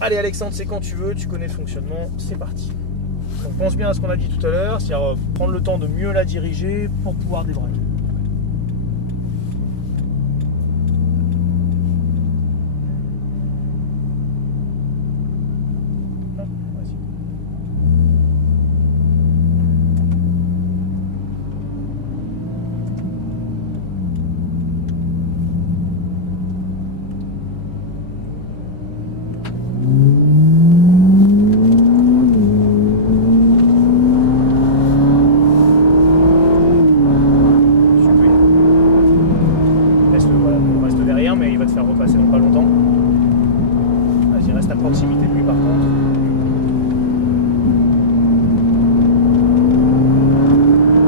Allez Alexandre, c'est quand tu veux, tu connais le fonctionnement, c'est parti. Donc pense bien à ce qu'on a dit tout à l'heure, c'est-à-dire prendre le temps de mieux la diriger pour pouvoir débraquer. Mais il va te faire repasser dans pas longtemps. Vas-y, reste à proximité de lui par contre.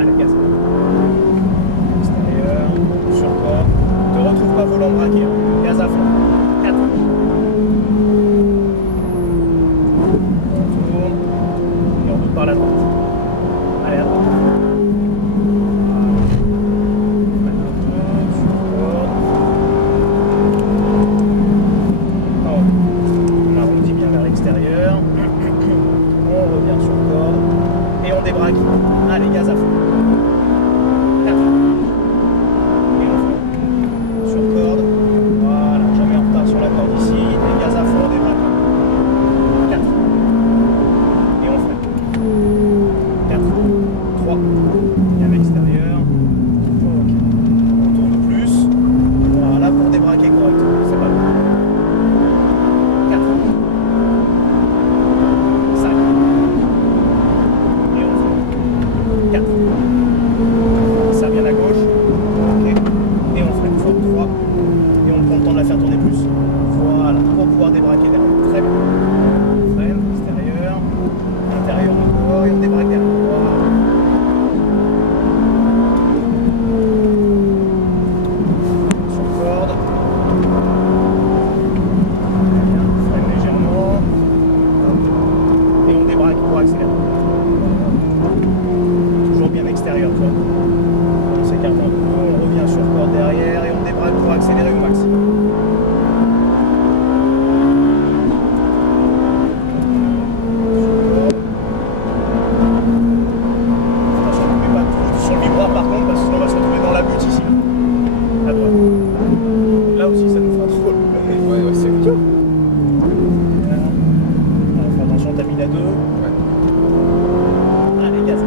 Allez, gaz. Extérieur, sur quoi. Ne te retrouve pas volant braqué. Hein. Gaz à fond. 4. On tourne. Et on roule par la droite. Allez, à droite. Débraque. Allez, gaz à fond. 4. Et on fait. Sur corde. Voilà, jamais en retard sur la corde ici. Et gaz à fond, on débraque. 4. Et on fait. 4. 3. Et à l'extérieur. Ok. On tourne plus. Voilà, pour débraquer correctement. C'est pas bon. 4. 5. 4. Ça vient à gauche. Ok. Et on freine fort 3. Et on prend le temps de la faire tourner plus. Voilà. Pour pouvoir débraquer derrière. Très bien. Freine, extérieur. Intérieur encore. Et on débraque derrière. Voilà. Sur corde. Très bien. Freine légèrement. Et on débraque pour accélérer. Bien extérieur, quoi. On s'écarte un peu, on revient sur corde derrière et on débraque pour accélérer au maximum. Attention, ne mets pas trop sur le vibroir par contre, parce que sinon on va se retrouver dans la butte ici. À droite. Là aussi, ça nous fera trop. Ouais, c'est ok. Alors, fais attention, t'as mis la 2. Ouais. Allez, gaz.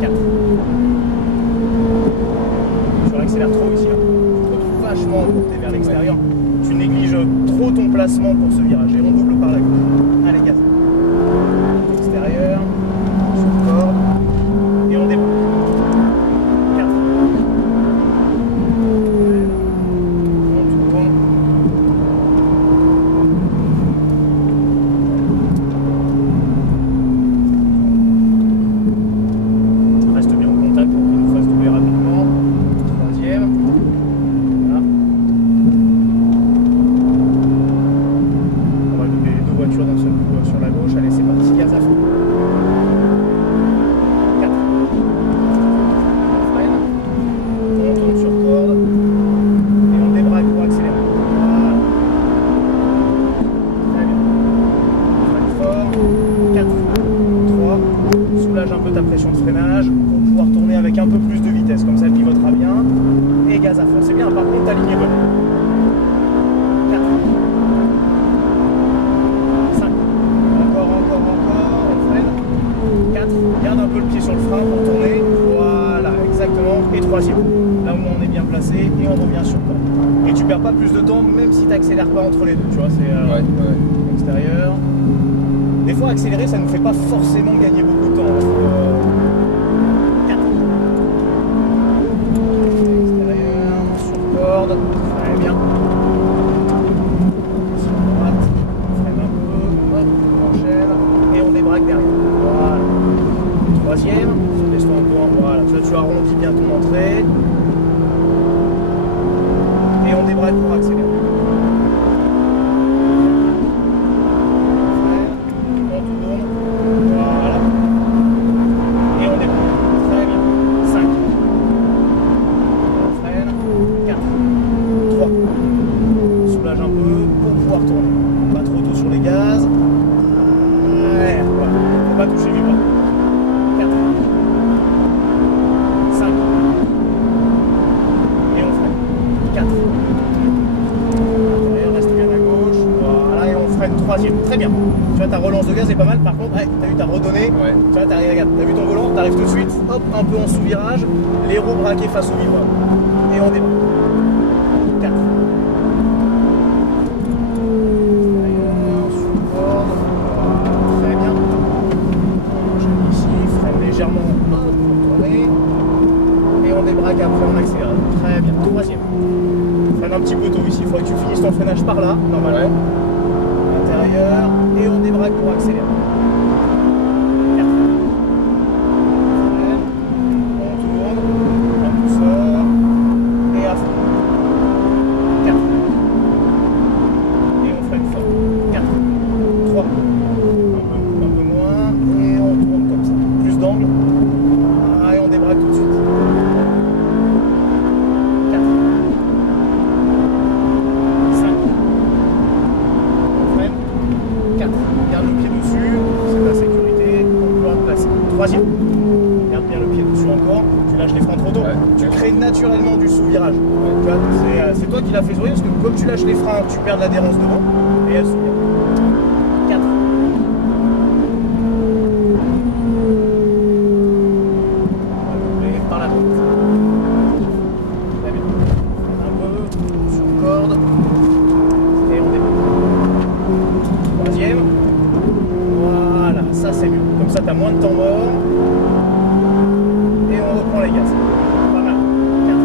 4. Tu accélères trop ici là. Tu te retrouves vachement emporté vers l'extérieur. Tu négliges trop ton placement pour ce virage. Et on double par la gauche. Allez, gaz. Extérieur. Sur corde. Et on démarre. 4. On tourne. Reste bien en contact pour qu'il nous fasse doubler rapidement. 3e. Voilà. On va doubler les deux voitures d'un seul coup sur la gauche. Allez, c'est parti, gaz à fond. 4. On freine. On tourne sur corde. Et on débraque pour accélérer. Voilà. Très bien. On freine fort. 4. 3. Soulage un peu ta pression de freinage pour pouvoir tourner avec un peu plus de vitesse, comme ça elle pivotera bien. Et gaz à fond, c'est bien, par contre ta ligne est bonne. 4. 5. Encore, on freine. 4. Garde un peu le pied sur le frein pour tourner. Voilà, exactement. Et 3e. Là où on est bien placé et on revient sur toi. Et tu perds pas plus de temps même si tu n'accélères pas entre les deux, tu vois, c'est Ouais. extérieur. Des fois accélérer ça ne nous fait pas forcément gagner beaucoup de temps. 4. Extérieur, sur corde, très bien. Sur droite, on freine un peu, hop, on enchaîne et on débraque derrière. Voilà. 3e, laisse-toi un peu, voilà, tu arrondis bien ton entrée. Et on débraque pour accélérer. de gaz est pas mal. Par contre, ouais, t'as vu, t'as redonné. Ouais. Tu vois, regarde, t'as vu ton volant, t'arrives tout de suite, hop, un peu en sous-virage, les roues braquées face au vibreur. Et on démarre. 4. Très bien. J'aime ici, freine légèrement, hop, tourner. Et on débraque après, on accélère. Très bien. 3e. Freine un petit peu tôt ici, il faudrait que tu finisses ton freinage par là, normalement. Intérieur, et on débraque pour accélérer. 4. On tourne, en douceur, et à fond. 4. Et on freine fort. 4. 3. Un peu moins, et on tourne comme ça. Plus d'angle. Ah, et on débraque tout de suite. 4. 5. On freine. 4. Garde le pied dessus, c'est ta sécurité, on peut remplacer. 3e. Garde bien le pied dessus encore, tu lâches les freins trop tôt, tu crées naturellement du sous-virage. Tu vois, c'est toi qui l'as fait sourire parce que comme tu lâches les freins, tu perds de l'adhérence devant et elle souvient. 4. Par la droite. Très bien. Un peu, sur corde. Et on démarre. 3e. Voilà, ça c'est mieux. Comme ça, tu as moins de temps mort. Et on reprend les gaz. Pas mal. 4.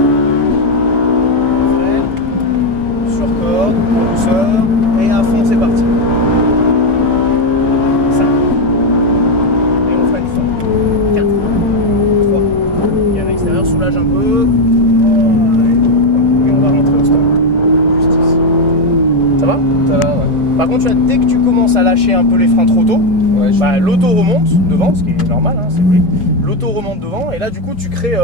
Freine. Sur corde, en douceur. Et à fond, c'est parti. 5. Et on freine fort. 4. 3. Et à l'extérieur, soulage un peu. Et on va rentrer au stop. Juste ici. Ça va? Ça va, ouais. Par contre, tu vois, dès que tu commences à lâcher un peu les freins trop tôt, Ouais, bah, l'auto remonte devant, ce qui est normal, hein, c'est vrai. L'auto remonte devant et là du coup tu crées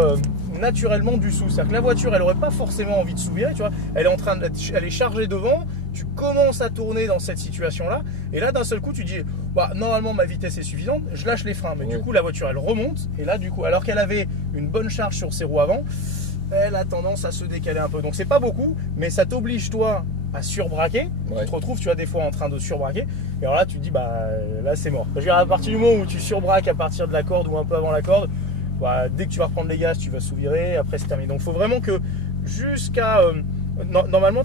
naturellement du sous. C'est-à-dire que la voiture elle aurait pas forcément envie de sous-virer, tu vois. Elle est chargée devant, tu commences à tourner dans cette situation-là et là d'un seul coup tu dis bah, normalement ma vitesse est suffisante, je lâche les freins. Mais du coup la voiture elle remonte et là du coup alors qu'elle avait une bonne charge sur ses roues avant, elle a tendance à se décaler un peu. Donc c'est pas beaucoup, mais ça t'oblige toi à surbraquer. Tu te retrouves, tu vois, des fois en train de surbraquer. Et alors là, tu te dis, bah là, c'est mort. Je veux dire, à partir du moment où tu surbraques à partir de la corde ou un peu avant la corde, bah, dès que tu vas reprendre les gaz, tu vas sous-virer. Après, c'est terminé. Donc, il faut vraiment que jusqu'à. Normalement,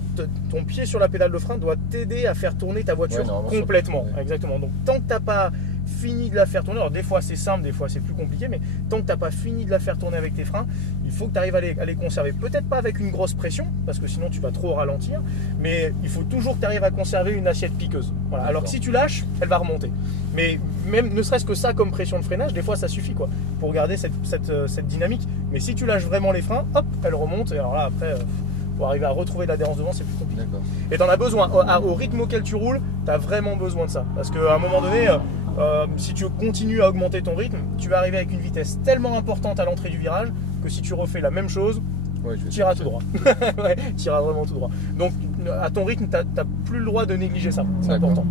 ton pied sur la pédale de frein doit t'aider à faire tourner ta voiture complètement. Exactement. Donc, tant que tu n'as pas fini de la faire tourner, alors des fois c'est simple, des fois c'est plus compliqué, mais tant que tu n'as pas fini de la faire tourner avec tes freins, il faut que tu arrives à les conserver. Peut-être pas avec une grosse pression, parce que sinon tu vas trop ralentir, mais il faut toujours que tu arrives à conserver une assiette piqueuse. Voilà. Alors que si tu lâches, elle va remonter. Mais même ne serait-ce que ça comme pression de freinage, des fois ça suffit quoi, pour garder cette dynamique. Mais si tu lâches vraiment les freins, hop, elle remonte, et alors là après... pour arriver à retrouver l'adhérence devant, c'est plus compliqué. Et tu en as besoin, au rythme auquel tu roules, tu as vraiment besoin de ça. Parce qu'à un moment donné, si tu continues à augmenter ton rythme, tu vas arriver avec une vitesse tellement importante à l'entrée du virage que si tu refais la même chose, tu iras tout droit. Tu iras vraiment tout droit. Donc à ton rythme, tu n'as plus le droit de négliger ça. C'est important.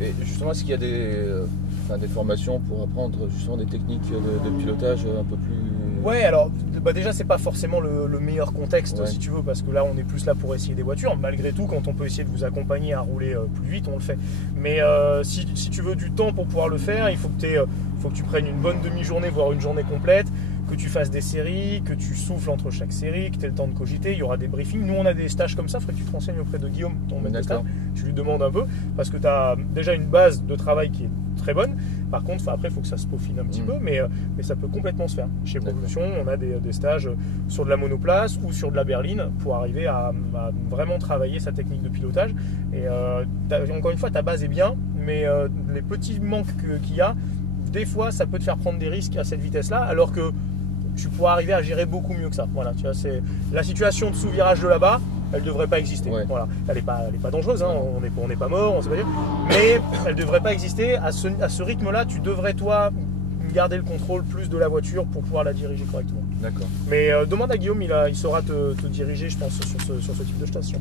Et justement, est-ce qu'il y a des formations pour apprendre justement des techniques de pilotage un peu plus... Ouais, alors bah déjà c'est pas forcément le meilleur contexte si tu veux, parce que là on est plus là pour essayer des voitures. Malgré tout, quand on peut essayer de vous accompagner à rouler plus vite, on le fait. Mais si tu veux du temps pour pouvoir le faire, il faut que tu prennes une bonne demi-journée, voire une journée complète, que tu fasses des séries, que tu souffles entre chaque série, que tu aies le temps de cogiter. Il y aura des briefings. Nous on a des stages comme ça, il faudrait que tu te renseignes auprès de Guillaume, ton maître de stage. Tu lui demandes un peu, parce que tu as déjà une base de travail qui est très bonne. Par contre, après, il faut que ça se peaufine un petit peu, mais ça peut complètement se faire. Chez Propulsion, on a des stages sur de la monoplace ou sur de la berline pour arriver à vraiment travailler sa technique de pilotage. Et encore une fois, ta base est bien, mais les petits manques qu'il y a, des fois, ça peut te faire prendre des risques à cette vitesse-là, alors que tu pourras arriver à gérer beaucoup mieux que ça. Voilà, tu vois, c'est la situation de sous-virage de là-bas. Elle ne devrait pas exister. Voilà. Elle n'est pas dangereuse, hein. On n'est pas mort, on sait pas dire. Mais elle ne devrait pas exister. À ce rythme-là, tu devrais, toi, garder le contrôle plus de la voiture pour pouvoir la diriger correctement. D'accord. Mais demande à Guillaume, il saura te diriger, je pense, sur ce type de station.